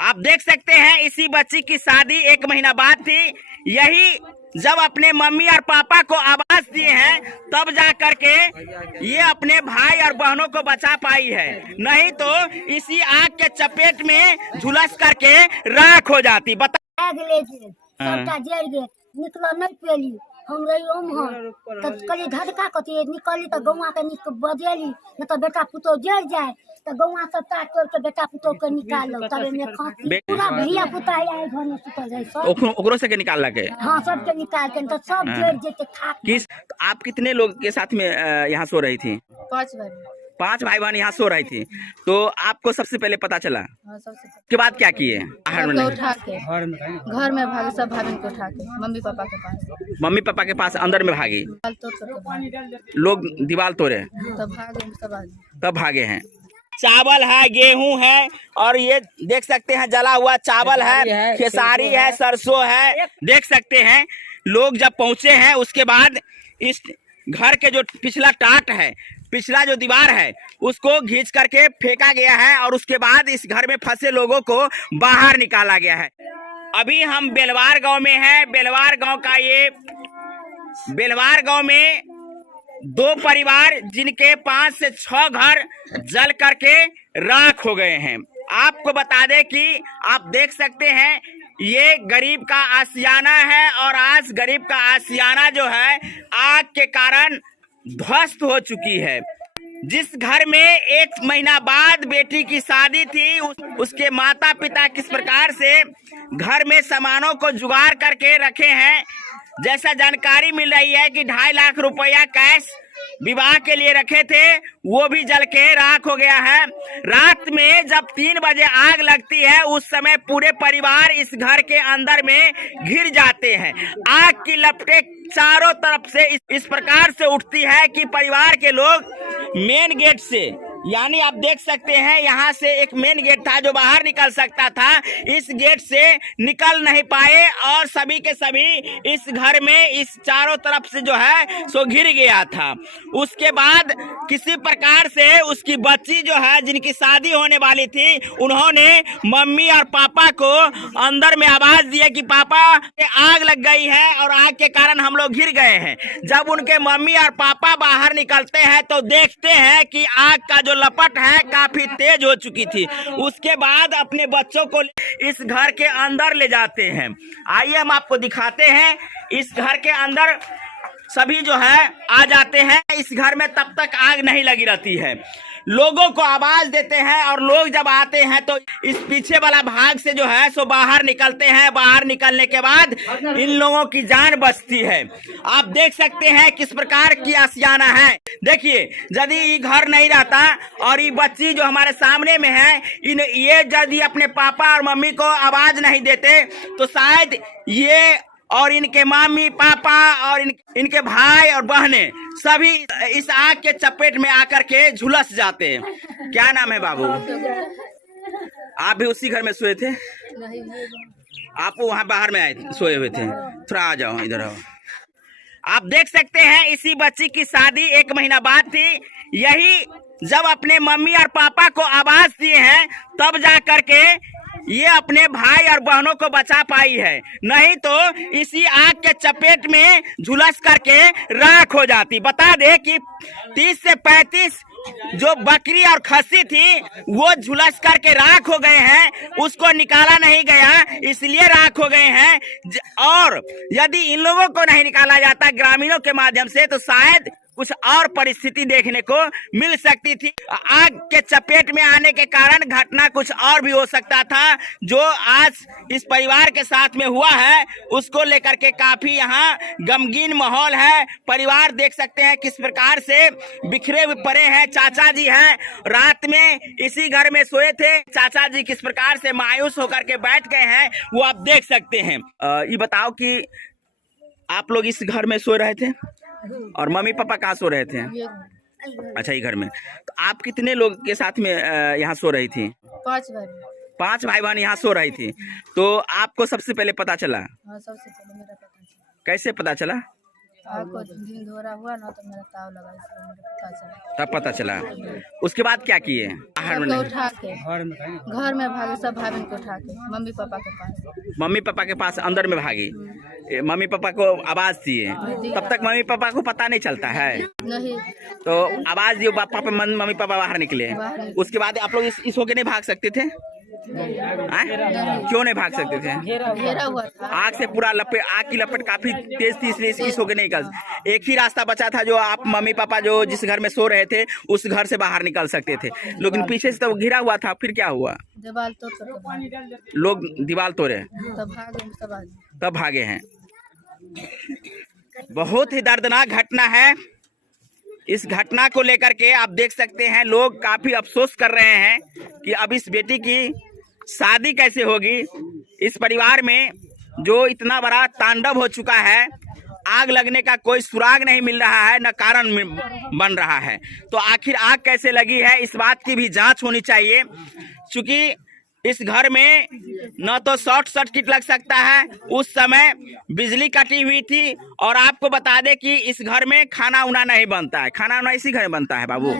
आप देख सकते हैं इसी बच्ची की शादी 1 महीना बाद थी। यही जब अपने मम्मी और पापा को आवाज दिए हैं तब जा करके ये अपने भाई और बहनों को बचा पाई है, नहीं तो इसी आग के चपेट में झुलस करके राख हो जाती। बता निकल नहीं पेली हम रही तो कली धड़का कथी निकली तो गौवा के बजेली न तो बेटा पुतो जड़ जाए तो गौवा सब काट तोड़ के बेटा पुतो के निकालो तबे में खांसी पूरा भैया पुता आए घर में सुतल जाए सब ओकरो से के निकाल के। हाँ सब के निकाल के तो सब जड़ जेते खाक। किस आप कितने लोग के साथ में यहाँ सो रही थी? 5 भाई बहन यहाँ सो रही थी। तो आपको सबसे पहले पता चला? उसके बाद क्या किए? उठा के घर में भागे, सब भाभी को उठा के मम्मी पापा के पास अंदर में भागी। लोग दीवार तोड़े तब भागे हैं। चावल है, गेहूं है और ये देख सकते हैं जला हुआ चावल है, खेसारी है, सरसों है। देख सकते हैं लोग जब पहुंचे हैं उसके बाद इस घर के जो पिछला टाट है, पिछला जो दीवार है उसको घींच करके फेंका गया है और उसके बाद इस घर में फंसे लोगों को बाहर निकाला गया है। अभी हम बेलवार गांव में हैं। बेलवार गांव में 2 परिवार जिनके 5 से 6 घर जल करके राख हो गए हैं। आपको बता दें कि आप देख सकते हैं ये गरीब का आशियाना है और आज गरीब का आशियाना जो है आग के कारण ध्वस्त हो चुकी है। जिस घर में 1 महीना बाद बेटी की शादी थी उसके माता पिता किस प्रकार से घर में सामानों को जुगाड़ करके रखे हैं। जैसा जानकारी मिल रही है कि 2.5 लाख रुपया कैश विवाह के लिए रखे थे, वो भी जल के राख हो गया है। रात में जब 3 बजे आग लगती है उस समय पूरे परिवार इस घर के अंदर में घिर जाते हैं। आग की लपटें चारों तरफ से इस प्रकार से उठती है कि परिवार के लोग मेन गेट से, यानी आप देख सकते हैं यहाँ से एक मेन गेट था जो बाहर निकल सकता था, इस गेट से निकल नहीं पाए और सभी के सभी इस घर में इस चारों तरफ से जो है सो घिर गया था। उसके बाद किसी प्रकार से उसकी बच्ची जो है जिनकी शादी होने वाली थी, उन्होंने मम्मी और पापा को अंदर में आवाज दी कि पापा आग लग गई है और आग के कारण हम लोग घिर गए हैं। जब उनके मम्मी और पापा बाहर निकलते हैं तो देखते हैं कि आग का जो लपट है काफी तेज हो चुकी थी। उसके बाद अपने बच्चों को इस घर के अंदर ले जाते हैं। आइए हम आपको दिखाते हैं। इस घर के अंदर सभी जो है आ जाते हैं। इस घर में तब तक आग नहीं लगी रहती है, लोगों को आवाज देते हैं और लोग जब आते हैं तो इस पीछे वाला भाग से जो है सो बाहर निकलते हैं। बाहर निकलने के बाद इन लोगों की जान बचती है। आप देख सकते हैं किस प्रकार की आशियाना है। देखिए यदि ये घर नहीं रहता और ये बच्ची जो हमारे सामने में है, ये यदि अपने पापा और मम्मी को आवाज नहीं देते तो शायद ये और इनके मम्मी पापा और इनके भाई और बहनें सभी इस आग के चपेट में आकर के झुलस जाते हैं। क्या नाम है बाबू? आप भी उसी घर में सोए थे? आप वहाँ बाहर में आए सोए हुए थे? थोड़ा आ जाओ, इधर आओ। आप देख सकते हैं इसी बच्ची की शादी 1 महीना बाद थी। यही जब अपने मम्मी और पापा को आवाज दिए हैं तब जा करके ये अपने भाई और बहनों को बचा पाई है, नहीं तो इसी आग के चपेट में झुलस करके राख हो जाती। बता दे कि 30 से 35 जो बकरी और खस्सी थी वो झुलस करके राख हो गए हैं। उसको निकाला नहीं गया इसलिए राख हो गए हैं। और यदि इन लोगों को नहीं निकाला जाता ग्रामीणों के माध्यम से तो शायद कुछ और परिस्थिति देखने को मिल सकती थी। आग के चपेट में आने के कारण घटना कुछ और भी हो सकता था। जो आज इस परिवार के साथ में हुआ है उसको लेकर के काफी यहाँ गमगीन माहौल है। परिवार देख सकते हैं किस प्रकार से बिखरे हुए पड़े हैं। चाचा जी हैं, रात में इसी घर में सोए थे। चाचा जी किस प्रकार से मायूस होकर के बैठ गए हैं वो आप देख सकते हैं। ये बताओ कि आप लोग इस घर में सो रहे थे और मम्मी पापा कहाँ सो रहे थे? अच्छा, ये घर में। तो आप कितने लोग के साथ में यहाँ सो रही थी? 5 भाई बहन यहाँ सो रही थी। तो आपको सबसे पहले पता चला? सबसे पहले मेरा पता चला। कैसे पता चला? आपको दिन धोरा हुआ ना तो मेरा ताव लगा, इसलिए मुझे पता चला। तब पता चला। उसके बाद क्या किए? बाहर में सबको नहीं। उठा के घर में भागे, सब भाभी को उठा के मम्मी पापा के पास। मम्मी पापा के पास अंदर में भागी। मम्मी पापा को आवाज दिए, तब तक मम्मी पापा को पता नहीं चलता है। नहीं, तो आवाज दिए, पापा मम्मी पापा बाहर निकले। उसके बाद आप लोग इस होके नहीं भाग सकते थे? क्यों नहीं भाग सकते थे? घेरा हुआ था। आग से पूरा आग की लपट काफी तेज थी, इसलिए इस होके नहीं निकल। एक ही रास्ता बचा था, जो आप मम्मी पापा जो जिस घर में सो रहे थे उस घर से बाहर निकल सकते थे, लेकिन पीछे से तो घिरा हुआ था। फिर क्या हुआ? दीवार तोड़ लोग दीवार तोड़े तब भागे हैं। बहुत ही दर्दनाक घटना है। इस घटना को लेकर के आप देख सकते हैं, लोग काफी अफसोस कर रहे हैं कि अब इस बेटी की शादी कैसे होगी। इस परिवार में जो इतना बड़ा तांडव हो चुका है, आग लगने का कोई सुराग नहीं मिल रहा है, न कारण बन रहा है। तो आखिर आग कैसे लगी है, इस बात की भी जांच होनी चाहिए। क्योंकि इस घर में न तो शॉर्ट सर्किट लग सकता है, उस समय बिजली कटी हुई थी। और आपको बता दें कि इस घर में खाना उना नहीं बनता है। खाना उना इसी घर में बनता है बाबू?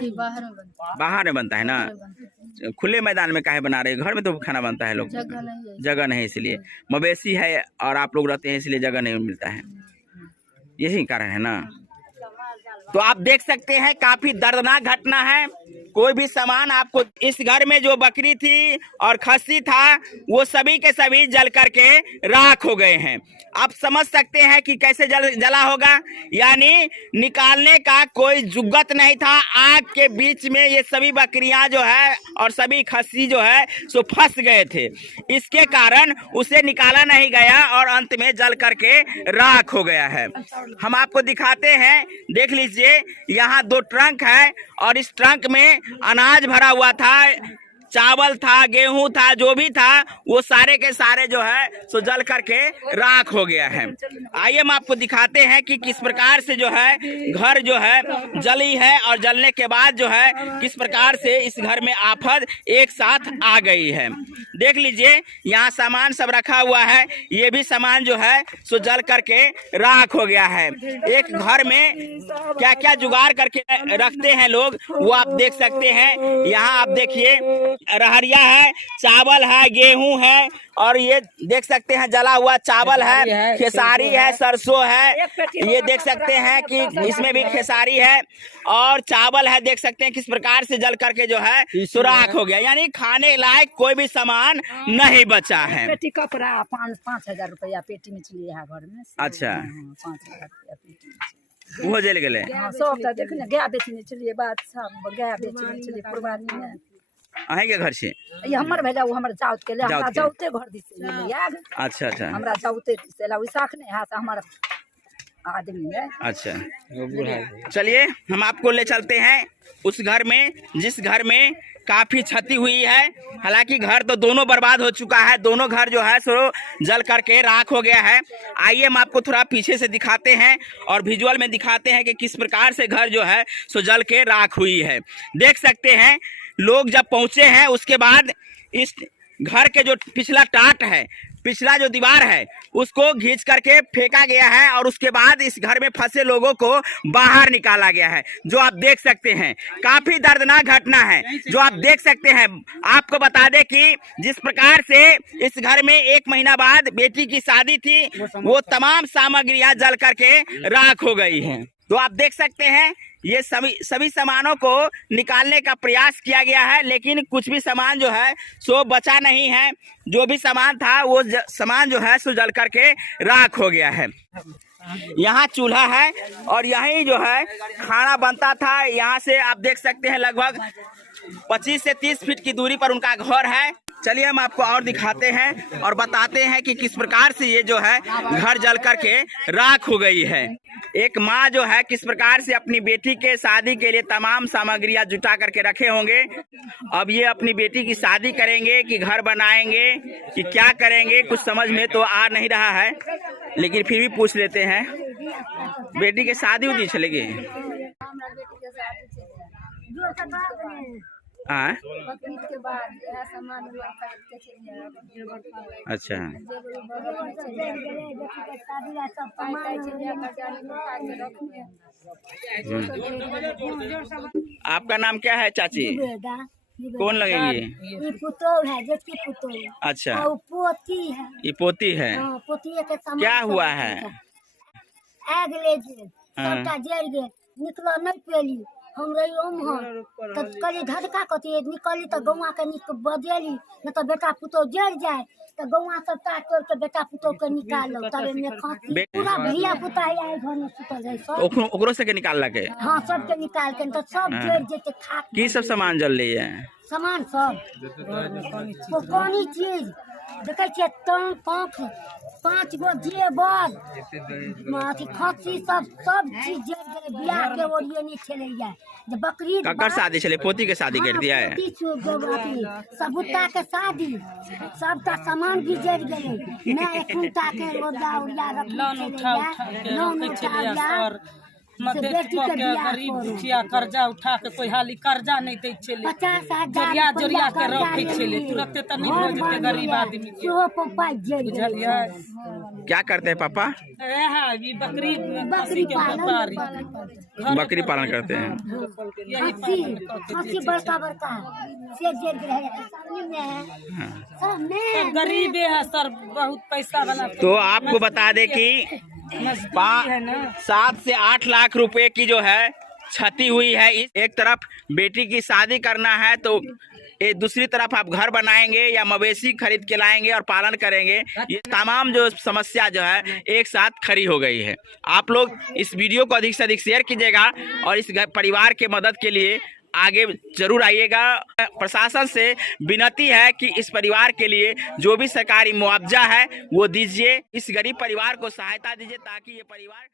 बाहर में बनता है ना। खुले मैदान में काहे बना रहे? घर में तो खाना बनता है। लोग जगह नहीं, इसलिए मवेशी है और आप लोग रहते हैं, इसलिए जगह नहीं मिलता है। यही कारण है ना। तो आप देख सकते हैं, काफी दर्दनाक घटना है। कोई भी सामान आपको, इस घर में जो बकरी थी और खस्सी था, वो सभी के सभी जल करके राख हो गए हैं। आप समझ सकते हैं कि कैसे जला होगा। यानी निकालने का कोई जुगत नहीं था। आग के बीच में ये सभी बकरियां जो है और सभी खस्सी जो है सो फंस गए थे। इसके कारण उसे निकाला नहीं गया और अंत में जल करके राख हो गया है। हम आपको दिखाते हैं, देख लीजिए, यहाँ 2 ट्रंक है और इस ट्रंक में अनाज भरा हुआ था, चावल था, गेहूं था, जो भी था वो सारे के सारे जो है सो जल करके राख हो गया है। आइए हम आपको दिखाते हैं कि किस प्रकार से जो है घर जो है जली है और जलने के बाद जो है किस प्रकार से इस घर में आफत एक साथ आ गई है। देख लीजिए, यहाँ सामान सब रखा हुआ है, ये भी सामान जो है सो जल करके राख हो गया है। एक घर में क्या क्या जुगाड़ करके रखते हैं लोग, वो आप देख सकते हैं। यहाँ आप देखिए, रहरिया है, चावल है, गेहूं है, और ये देख सकते हैं जला हुआ चावल है, खेसारी है, सरसों है। ये देख सकते हैं कि इसमें भी खेसारी है और चावल है। देख सकते हैं किस प्रकार से जल करके जो है सुराख हो गया। यानी खाने लायक कोई भी सामान नहीं बचा है। पेटी कपड़ा 5,000 रुपया पेटी में चलिए यहाँ घर में। अच्छा, 5,000 रुपया पेटी वो जल गए। सब देखने गया बेचने चलिए, बात सब गया बेचने चलिए कुर्बानी में। अहीं के घर से ये हमर भेजा, वो हमर जाउत के ले, हमरा जाउते घर दिसे ले याद। अच्छा अच्छा, हमरा जाउते दिसे ला, विशाख ने हाथ हमर आदमी है। अच्छा, चलिए हम आपको ले चलते हैं उस घर में जिस घर में काफी क्षति हुई है। हालांकि घर तो दोनों बर्बाद हो चुका है, दोनों घर जो है सो जल करके राख हो गया है। आइए हम आपको थोड़ा पीछे से दिखाते हैं और विजुअल में दिखाते हैं कि किस प्रकार से घर जो है सो जल के राख हुई है। देख सकते हैं, लोग जब पहुंचे हैं उसके बाद इस घर के जो पिछला टाट है, पिछला जो दीवार है, उसको घींच करके फेंका गया है और उसके बाद इस घर में फंसे लोगों को बाहर निकाला गया है। जो आप देख सकते हैं, काफी दर्दनाक घटना है जो आप देख सकते हैं। आपको बता दें कि जिस प्रकार से इस घर में 1 महीना बाद बेटी की शादी थी, वो तमाम सामग्रियां जल करके राख हो गई हैं। तो आप देख सकते हैं, ये सभी सामानों को निकालने का प्रयास किया गया है, लेकिन कुछ भी सामान जो है सो बचा नहीं है। जो भी सामान था वो सामान जो है सो जल करके राख हो गया है। यहाँ चूल्हा है और यहीं जो है खाना बनता था। यहाँ से आप देख सकते हैं लगभग 25 से 30 फीट की दूरी पर उनका घर है। चलिए हम आपको और दिखाते हैं और बताते हैं कि किस प्रकार से ये जो है घर जल करके राख हो गई है। एक माँ जो है किस प्रकार से अपनी बेटी के शादी के लिए तमाम सामग्रियां जुटा करके रखे होंगे। अब ये अपनी बेटी की शादी करेंगे कि घर बनाएंगे कि क्या करेंगे, कुछ समझ में तो आ नहीं रहा है, लेकिन फिर भी पूछ लेते हैं। बेटी के शादी उदी चलेगी? हाँ बकरीद के बाद यह सामान उमान खरीद के चलिए अच्छा आपका नाम क्या है चाची? कौन लगेंगी? ये पुतौल है, जेठी पुतौल। अच्छा और पोती है। ये पोती है। हाँ, पोती के सामान क्या सब हुआ ठीक है? आग ले गेल, हाँ। सबटा जड़ गेल, निकल नहीं पेली। हम रही ओम्हर, तो कली धड़का कथी निकली तो गौवा के बजेली, न तो बेटा पुतौल जड़ जाए, तो गौवा सब तार तोड़ के बेटा पुतौल के निकालो, तबे में खांसी पूरा धिया पुता है घर में सुतल है सब। ओकरो से के निकाल के? हाँ, सबके निकाल के तो सब जड़ जेते खाक। की सब सामान जल रही है? सामान सब कोनी चीज देखे छियै, टंग पंख 5 गो जेवर अथी खस्सी सब चीज जड़ गेलै। बियाह के ओरिए नहीं छलैया, जे बकरीद ककर शादी चले? पोती के शादी कर दिया है? सबूता के शादी सबटा सामान भी जड़ गेलै। मैं एखुनता के रोजा उरिया गरीब दुखिया कर्जा उठा के कोई हाली कर्जा नहीं दे छले, 50,000 जोरिया के रखे छले, तुरंते त नहीं हो जते गरीब आदमी के। बुझलियै। क्या करते हैं पापा? बकरी के व्यापारी, बकरी पालन करते हैं। खस्सी बड़का बड़का से जड़ गेलै, सामने में है सब में गरीब है सर, बहुत पैसा वाला। तो आपको बता दे कि 7 से 8 लाख रुपए की जो है क्षति हुई है। एक तरफ बेटी की शादी करना है तो ये दूसरी तरफ आप घर बनाएंगे या मवेशी खरीद के लाएंगे और पालन करेंगे, ये तमाम जो समस्या जो है एक साथ खड़ी हो गई है। आप लोग इस वीडियो को अधिक से अधिक शेयर कीजिएगा और इस परिवार के मदद के लिए आगे जरूर आइएगा। प्रशासन से विनती है कि इस परिवार के लिए जो भी सरकारी मुआवजा है वो दीजिए, इस गरीब परिवार को सहायता दीजिए ताकि ये परिवार